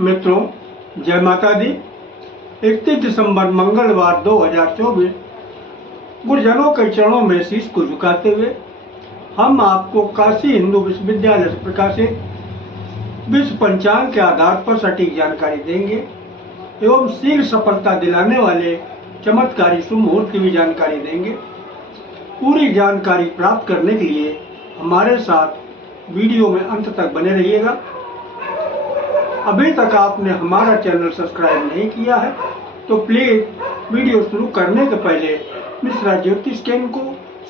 मित्रों, जय माता दी। 31 दिसंबर मंगलवार 2024 गुरुजनों के चरणों में शीश को झुकाते हुए हम आपको काशी हिंदू विश्वविद्यालय से प्रकाशित विश्व पंचांग के आधार पर सटीक जानकारी देंगे एवं शीघ्र सफलता दिलाने वाले चमत्कारी शुभ मुहूर्त की भी जानकारी देंगे। पूरी जानकारी प्राप्त करने के लिए हमारे साथ वीडियो में अंत तक बने रहिएगा। अभी तक आपने हमारा चैनल सब्सक्राइब नहीं किया है तो प्लीज़ वीडियो शुरू करने के पहले मिश्रा ज्योतिष चैनल को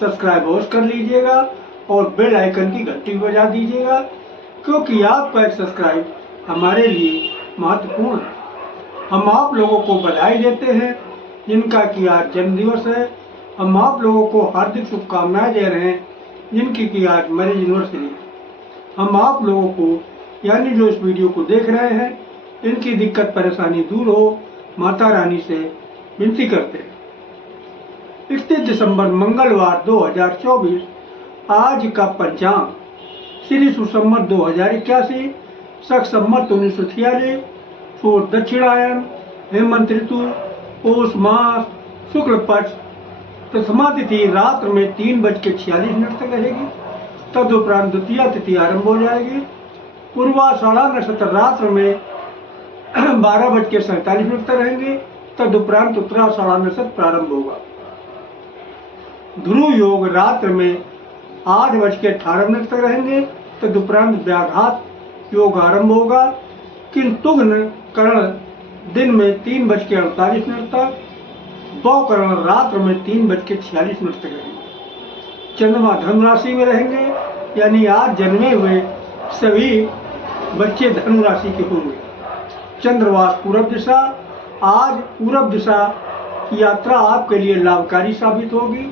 सब्सक्राइब अवश्य कर लीजिएगा और बेल आइकन की घंटी बजा दीजिएगा, क्योंकि आपका एक सब्सक्राइब हमारे लिए महत्वपूर्ण है। हम आप लोगों को बधाई देते हैं जिनका कि आज जन्मदिवस है। हम आप लोगों को हार्दिक शुभकामनाएं दे रहे हैं जिनकी कि आज मैरिज एनिवर्सरी है। हम आप लोगों को यानी जो इस वीडियो को देख रहे हैं इनकी दिक्कत परेशानी दूर हो माता रानी से विनती करते हैं। 31 दिसंबर मंगलवार 2024 आज का पंचांग श्री सुसंवत 2081 शक संवत 1946 सूर्य दक्षिणायन हेमंत ऋतु पौष मास शुक्ल पक्ष प्रथमा तिथि रात्र में 3:46 तक रहेगी। तदुपरांत द्वितीय तिथि आरंभ हो जाएगी। पूर्वाषाढ़ा नक्षत्र रात्र में 12:47 तक रहेंगे। तदुपरांत उत्तराषाढ़ा नक्षत्र प्रारंभ होगा। ध्रुव योग रात्र में 8:18 तक रहेंगे। तदुपरांत व्याघात योग आरंभ होगा। किंतु करण दिन में 3:48 तक, बौकरण रात्र में 3:46 तक रहेंगे। चंद्रमा धनु राशि में रहेंगे, यानी आज जन्मे हुए सभी बच्चे धनु राशि के होंगे। चंद्रवास पूर्व दिशा, आज पूर्व दिशा की यात्रा आपके लिए लाभकारी साबित होगी।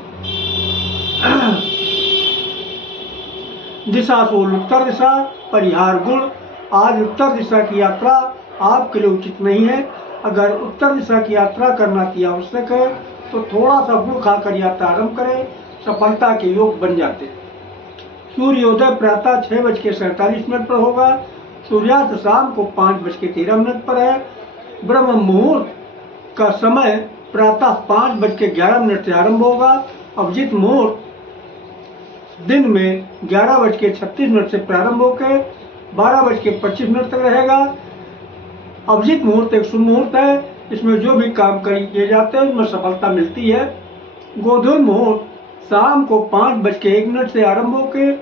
दिशा सोल उत्तर दिशा, परिहार गुण, आज उत्तर दिशा की यात्रा आपके लिए उचित नहीं है। अगर उत्तर दिशा की यात्रा करना अति आवश्यक है तो थोड़ा सा गुड़ खाकर यात्रा आरंभ करें, सफलता के योग बन जाते हैं। सूर्योदय प्रातः 6:47 पर होगा। सूर्यास्त शाम को 5:13 पर है। ब्रह्म मुहूर्त का समय प्रातः 5:11 से आरंभ होगा। अभिजीत मुहूर्त दिन में 11:36 से प्रारंभ होकर 12:25 तक रहेगा। अभिजीत मुहूर्त एक शुभ मुहूर्त है, इसमें जो भी काम किए जाते हैं उसमें सफलता मिलती है। गोधूल मुहूर्त शाम को 5:01 से आरंभ होकर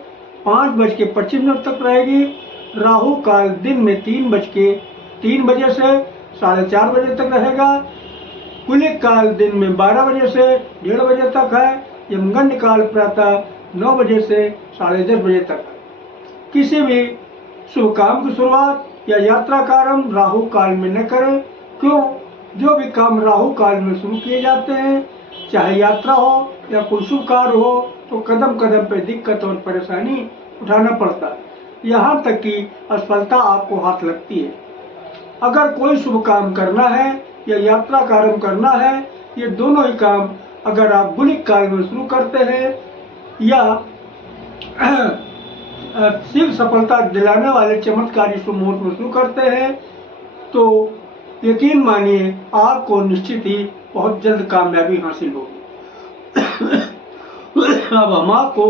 5:25 तक रहेगी। राहु काल दिन में 3 बजे से 4:30 बजे तक रहेगा। कुलिक काल दिन में 12 बजे से 1:30 बजे तक है। यमगंड काल प्रातः 9 बजे से 10:30 बजे तक है। किसी भी शुभ काम की शुरुआत या यात्रा का आरंभ राहु काल में न करें। क्यों? जो भी काम राहु काल में शुरू किए जाते हैं, चाहे यात्रा हो या कोई शुभ कार्य हो, तो कदम कदम पर दिक्कत और परेशानी उठाना पड़ता है, यहाँ तक कि असफलता आपको हाथ लगती है। अगर कोई शुभ काम करना है या यात्रा का आरंभ करना है, ये दोनों ही काम अगर आप गुलिक काल में शुरू करते हैं या शीघ्र सफलता दिलाने वाले चमत्कारी शुभ मुहूर्त में शुरू करते हैं तो यकीन मानिए आपको निश्चित ही बहुत जल्द कामयाबी हासिल होगी। अब हम आपको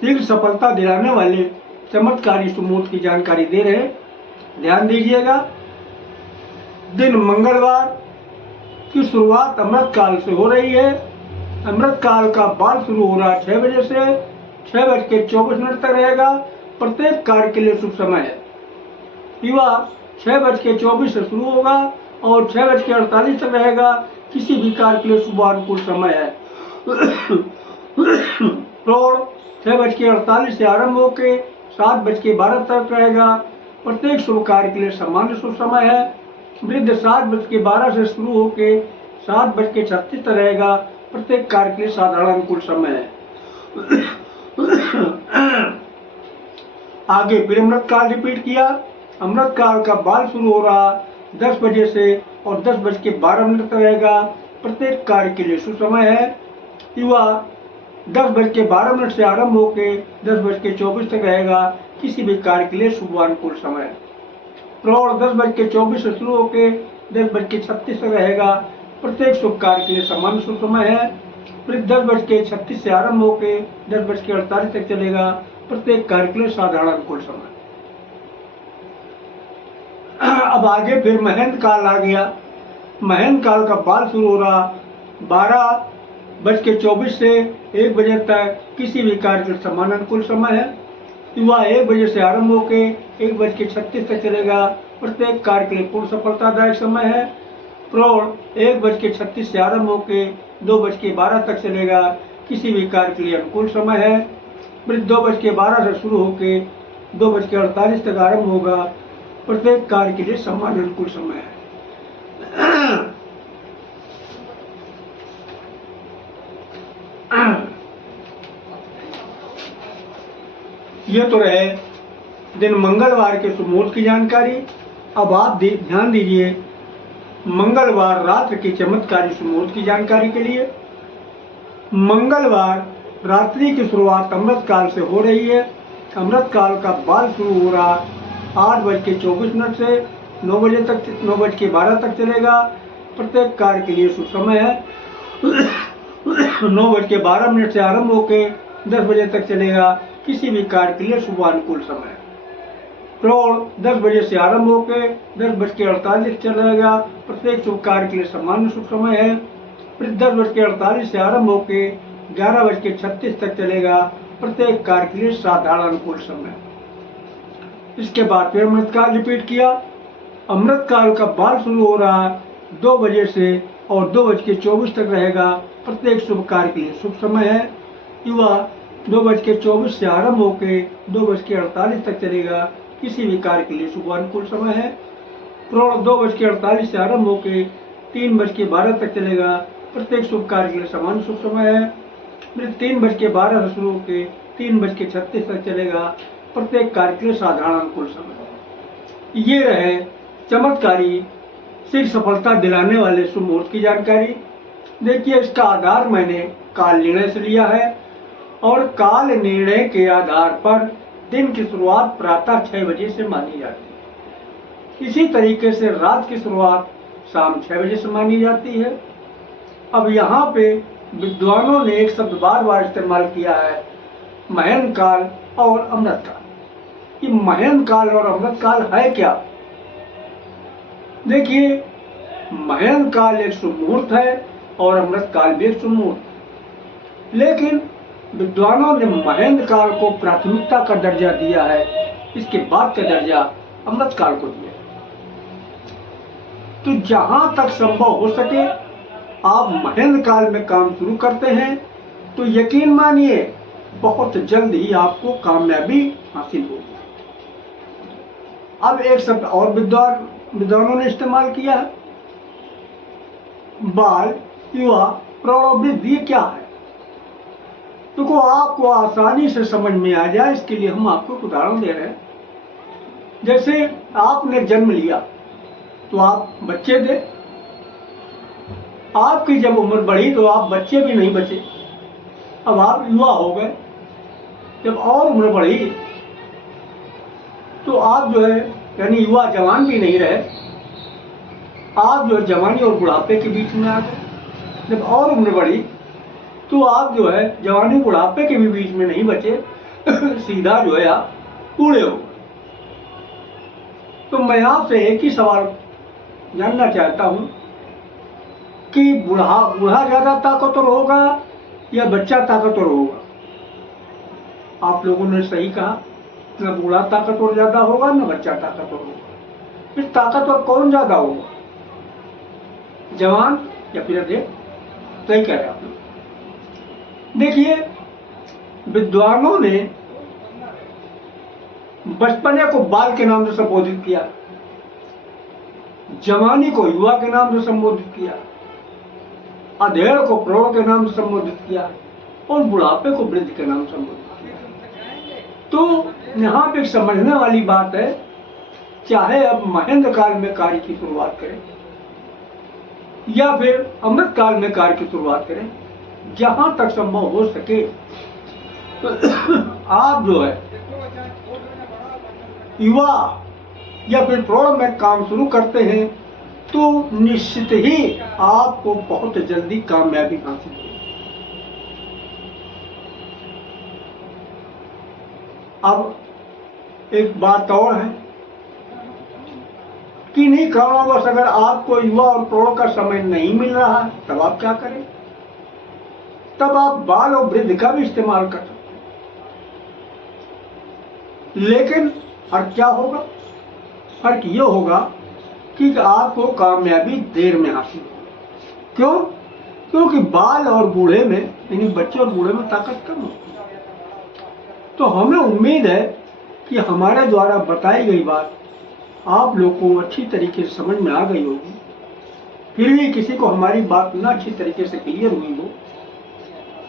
शीघ्र सफलता दिलाने वाले चमत्कारी शुभ मुहूर्त की जानकारी दे रहे हैं, ध्यान दीजिएगा। दिन मंगलवार की शुरुआत अमृत काल से हो रही है। अमृत काल का बाल शुरू हो रहा है 6 बजे से 6:24 तक रहेगा। प्रत्येक कार्य के लिए शुभ समय है। युवा 6:24 से शुरू होगा और 6:48 तक रहेगा। किसी भी कार्य के लिए शुभ अनुकूल समय है। प्रौढ़ 6:48 से आरंभ होकर 7:12 तक रहेगा। प्रत्येक शुभ कार्य के लिए सामान्य शुभ समय है। वृद्ध 7:12 से शुरू होकर 7:36 तक रहेगा। प्रत्येक कार्य के लिए साधारण अनुकूल समय है। आगे फिर अमृत काल रिपीट किया। अमृत काल का बाल शुरू हो रहा 10 बजे से और 10:12 तक रहेगा। प्रत्येक कार्य के लिए शुभ समय है। युवा 10:12 से आरंभ होकर 10:24 तक रहेगा। किसी भी कार्य के लिए शुभ अनुकूल समय है। प्रौढ़ 10:24 से शुरू होकर 10:36 तक रहेगा। प्रत्येक शुभ कार्य के लिए समान शुभ समय है। फिर 10:36 से आरंभ होकर 10:48 तक चलेगा। प्रत्येक कार्य के लिए साधारण अनुकूल समय। अब आगे फिर महेंद्र काल आ गया। महेंद्र काल का बाल शुरू हो रहा 12:24 से 1 बजे तक, किसी भी कार्य के समान अनुकूल समय है। युवा 1 बजे से आरंभ होकर 1:36 तक चलेगा। प्रत्येक कार्य के लिए पूर्ण सफलतादायक समय है। प्रौढ़ 1:36 से आरंभ होकर 2:12 तक चलेगा। किसी भी कार्य के लिए अनुकूल समय है। फिर 2:12 से शुरू होकर 2:48 तक आरंभ होगा। प्रत्येक कार्य के लिए समान अनुकूल समय है। ये तो रहे दिन मंगलवार के शुभ मुहूर्त की जानकारी। अब आप ध्यान दीजिए मंगलवार रात्रि की चमत्कारी शुभ मुहूर्त की जानकारी के लिए। मंगलवार रात्रि की शुरुआत अमृत काल से हो रही है। अमृत काल का बाल शुरू हो रहा 8:24 से 9 बजे तक, 9:12 तक चलेगा। प्रत्येक कार्य के लिए शुभ समय है। 9:12 से आरंभ होकर 10 बजे तक चलेगा। किसी भी कार्य के लिए शुभ अनुकूल समय है। प्रौढ़ 10 बजे से आरंभ होकर 10:48 चलेगा। प्रत्येक शुभ कार्य के लिए सामान्य शुभ समय है। फिर 10:48 से आरंभ होकर 11:36 तक चलेगा। प्रत्येक कार्य के लिए साधारण अनुकूल समय। इसके बाद फिर अमृत काल रिपीट किया। अमृत काल का बाल शुरू हो रहा 2 बजे से और 2:24 तक रहेगा। प्रत्येक शुभ कार्य के लिए शुभ समय है। युवा 2:24 से आरंभ होकर 2:48 तक चलेगा। किसी भी कार्य के लिए शुभ अनुकूल समय है। प्रौढ़ 2:48 से आरंभ होकर 3:12 तक चलेगा। प्रत्येक शुभ कार्य के लिए समान शुभ समय है। फिर 3:12 से शुरू होकर 3:36 तक चलेगा। प्रत्येक कार्य के लिए साधारण अनुकूल समय। ये रहे चमत्कारी शीघ्र सफलता दिलाने वाले शुभ मुहूर्त की जानकारी। देखिए इसका आधार मैंने काल निर्णय से लिया है और काल निर्णय के आधार पर दिन की शुरुआत प्रातः 6 बजे से मानी जाती है। इसी तरीके से रात की शुरुआत शाम 6 बजे से मानी जाती है। अब यहाँ पे विद्वानों ने एक शब्द बार बार इस्तेमाल किया है, महेंद्र काल और अमृत काल। ये महेंद्र काल और अमृत काल है क्या? देखिए महेंद्र काल एक शुभ मुहूर्त है और अमृत काल भी एक शुभ मुहूर्त। लेकिन विद्वानों ने महेंद्र काल को प्राथमिकता का दर्जा दिया है, इसके बाद का दर्जा अमृत काल को दिया। तो जहां तक संभव हो सके आप महेंद्र काल में काम शुरू करते हैं तो यकीन मानिए बहुत जल्द ही आपको कामयाबी हासिल होगी। अब एक शब्द और विद्वानों ने इस्तेमाल किया है, बाल, युवा, प्रौढ़, वृद्धि क्या है? तो आपको आसानी से समझ में आ जाए इसके लिए हम आपको एक उदाहरण दे रहे हैं। जैसे आपने जन्म लिया तो आप बच्चे थे, आपकी जब उम्र बढ़ी तो आप बच्चे भी नहीं बचे, अब आप युवा हो गए। जब और उम्र बढ़ी तो आप जो है यानी युवा जवान भी नहीं रहे, आप जो है जवानी और बुढ़ापे के बीच में आ गए। जब और उम्र बढ़ी तो आप जो है जवानी बुढ़ापे के भी बीच में नहीं बचे, सीधा जो है आप बूढ़े हो। तो मैं आपसे एक ही सवाल जानना चाहता हूं कि बूढ़ा ज्यादा ताकतवर होगा या बच्चा ताकतवर होगा? आप लोगों ने सही कहा, न बूढ़ा ताकतवर ज्यादा होगा न बच्चा ताकतवर होगा। फिर ताकतवर कौन ज्यादा होगा, जवान या फिर अधेड़? सही कह रहे हैं आप लोग। देखिए विद्वानों ने बचपने को बाल के नाम से संबोधित किया, जवानी को युवा के नाम से संबोधित किया, अधेड़ को प्रौढ़ के नाम से संबोधित किया और बुढ़ापे को वृद्ध के नाम से संबोधित किया। तो यहाँ पे समझने वाली बात है, चाहे अब महेंद्र काल में कार्य की शुरुआत करें या फिर अमृत काल में कार्य की शुरुआत करें, जहां तक संभव हो सके तो आप जो है युवा या फिर प्रौढ़ में काम शुरू करते हैं तो निश्चित ही आपको बहुत जल्दी कामयाबी हासिल होगी। अब एक बात और है कि नहीं कारणवश अगर आपको युवा और प्रौढ़ का समय नहीं मिल रहा है तब आप क्या करें? तब आप बाल और वृद्ध का भी इस्तेमाल कर सकते हैं। लेकिन फर्क क्या होगा? फर्क ये होगा कि आपको कामयाबी देर में हासिल होगी। क्यों? क्योंकि बाल और बूढ़े में, यानी बच्चे और बूढ़े में ताकत कम होती है। तो हमें उम्मीद है कि हमारे द्वारा बताई गई बात आप लोग को अच्छी तरीके से समझ में आ गई होगी। फिर भी किसी को हमारी बात ना अच्छी तरीके से क्लियर हुई हो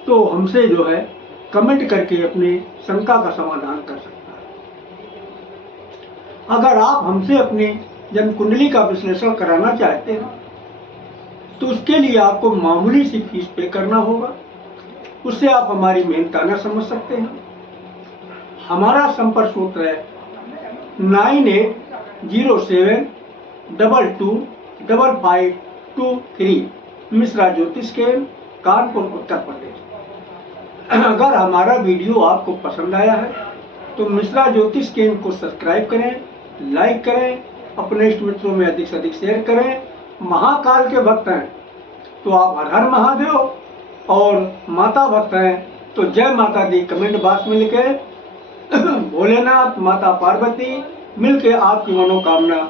तो हमसे जो है कमेंट करके अपने शंका का समाधान कर सकता है। अगर आप हमसे अपनी जन्म कुंडली का विश्लेषण कराना चाहते हैं तो उसके लिए आपको मामूली सी फीस पे करना होगा। उससे आप हमारी मेहनताना समझ सकते हैं। हमारा संपर्क सूत्र है 9807225523 मिश्रा ज्योतिष केंद्र, कानपुर, उत्तर प्रदेश। अगर हमारा वीडियो आपको पसंद आया है तो मिश्रा ज्योतिष केंद्र को सब्सक्राइब करें, लाइक करें, अपने इष्ट मित्रों में अधिक से अधिक शेयर करें। महाकाल के भक्त हैं तो आप हर हर महादेव, और माता भक्त हैं तो जय माता दी कमेंट बॉक्स में लिखे। भोलेनाथ, माता पार्वती मिलके आपकी मनोकामना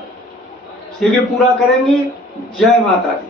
शीघ्र पूरा करेंगी। जय माता दी।